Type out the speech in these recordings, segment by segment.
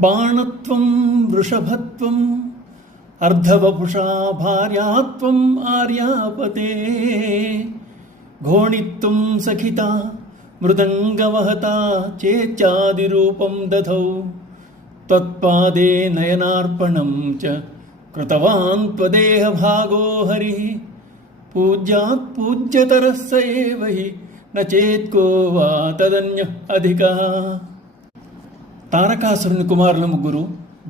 బాణత్వం వృషభత్వం అర్ధవపుషా భార్యాత్వం ఆర్యాపతే ఘోణిత్వం సఖిత మృదంగవహత చేచ్చాదిరూపం దధౌ త్వత్పాదే నయనార్పణం చ కృతవాన్ త్వదేహ భాగో హరి పూజ్యాత్ పూజ్యతరః స ఏవ హి న చేత్కో వా తదన్యః అధికః. తారకాసురుని కుమారుల ముగ్గురు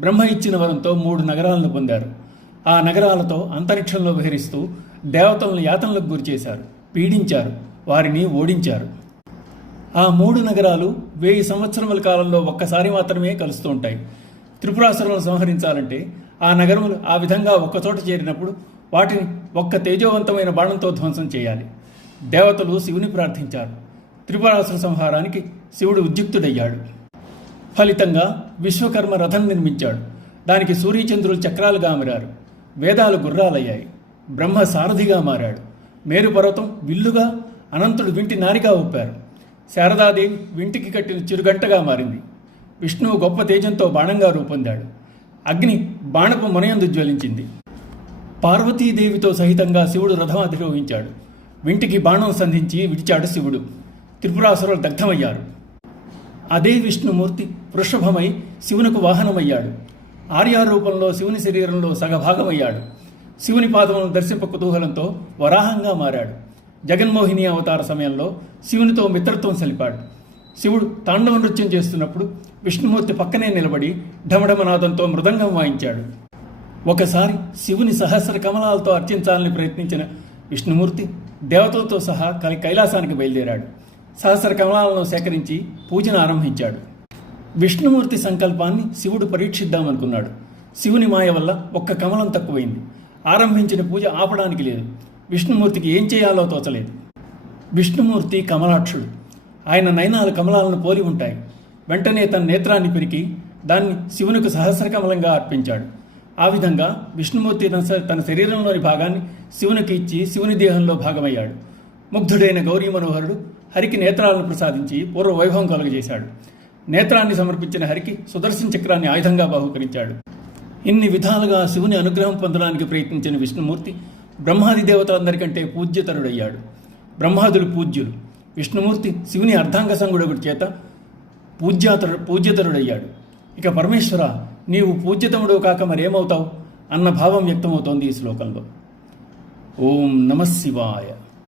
బ్రహ్మ ఇచ్చిన వరంతో 3 నగరాలను పొందారు. ఆ నగరాలతో అంతరిక్షంలో విహరిస్తూ దేవతలను యాతనలకు గురిచేశారు, పీడించారు, వారిని ఓడించారు. ఆ 3 నగరాలు 1000 సంవత్సరముల కాలంలో ఒక్కసారి మాత్రమే కలుస్తూ ఉంటాయి. త్రిపురాసురులను సంహరించాలంటే ఆ నగరములు ఆ విధంగా ఒక్కచోట చేరినప్పుడు వాటిని ఒక్క తేజోవంతమైన బాణంతో ధ్వంసం చేయాలి. దేవతలు శివుని ప్రార్థించారు. త్రిపురాసుర సంహారానికి శివుడు ఉద్యుక్తుడయ్యాడు. ఫలితంగా విశ్వకర్మ రథం నిర్మించాడు. దానికి సూర్యచంద్రులు చక్రాలుగా అమరారు. వేదాలు గుర్రాలయ్యాయి. బ్రహ్మ సారథిగా మారాడు. మేరు పర్వతం విల్లుగా, అనంతుడు వింటి నారిగా ఒప్పారు. శారదాదేవి వింటికి కట్టిన చిరుగంటగా మారింది. విష్ణువు గొప్ప తేజంతో బాణంగా రూపొందాడు. అగ్ని బాణపు మునయందు జ్వలించింది. పార్వతీదేవితో సహితంగా శివుడు రథం అధిరోహించాడు. వింటికి బాణం సంధించి విడిచాడు శివుడు. త్రిపురాసురులు దగ్ధమయ్యారు. అదే విష్ణుమూర్తి వృషభమై శివునకు వాహనమయ్యాడు. ఆర్యారూపంలో శివుని శరీరంలో సగభాగమయ్యాడు. శివుని పాదములను దర్శింప కుతూహలంతో వరాహంగా మారాడు. జగన్మోహిని అవతార సమయంలో శివునితో మిత్రత్వం సలిపాడు. శివుడు తాండవ నృత్యం చేస్తున్నప్పుడు విష్ణుమూర్తి పక్కనే నిలబడి ఢమఢమనాదంతో మృదంగం వాయించాడు. ఒకసారి శివుని సహస్ర కమలాలతో అర్చించాలని ప్రయత్నించిన విష్ణుమూర్తి దేవతలతో సహా కైలాసానికి బయలుదేరాడు. సహస్ర కమలాలను సేకరించి పూజను ఆరంభించాడు. విష్ణుమూర్తి సంకల్పాన్ని శివుడు పరీక్షిద్దామనుకున్నాడు. శివుని మాయ వల్ల ఒక్క కమలం తక్కువైంది. ఆరంభించిన పూజ ఆపడానికి లేదు. విష్ణుమూర్తికి ఏం చేయాలో తోచలేదు. విష్ణుమూర్తి కమలాక్షుడు. ఆయన నయనాలు కమలాలను పోలి ఉంటాయి. వెంటనే తన నేత్రాన్ని పెరికి దాన్ని శివునికి సహస్ర కమలంగా అర్పించాడు. ఆ విధంగా విష్ణుమూర్తి తన శరీరంలోని భాగాన్ని శివునికి ఇచ్చి శివుని దేహంలో భాగమయ్యాడు. ముగ్ధుడైన గౌరీ మనోహరుడు హరికి నేత్రాలను ప్రసాదించి పూర్వ వైభవం కలుగజేశాడు. నేత్రాన్ని సమర్పించిన హరికి సుదర్శన చక్రాన్ని ఆయుధంగా బహూకరించాడు. ఇన్ని విధాలుగా శివుని అనుగ్రహం పొందడానికి ప్రయత్నించిన విష్ణుమూర్తి బ్రహ్మాది దేవతలందరికంటే పూజ్యతరుడయ్యాడు. బ్రహ్మాదులు పూజ్యులు. విష్ణుమూర్తి శివుని అర్ధాంగ సంగుడగుడి చేత పూజ్యతరుడయ్యాడు. ఇక పరమేశ్వర, నీవు పూజ్యతముడు కాక మరేమవుతావు అన్న భావం వ్యక్తమవుతోంది ఈ శ్లోకంలో. ఓం నమః శివాయ.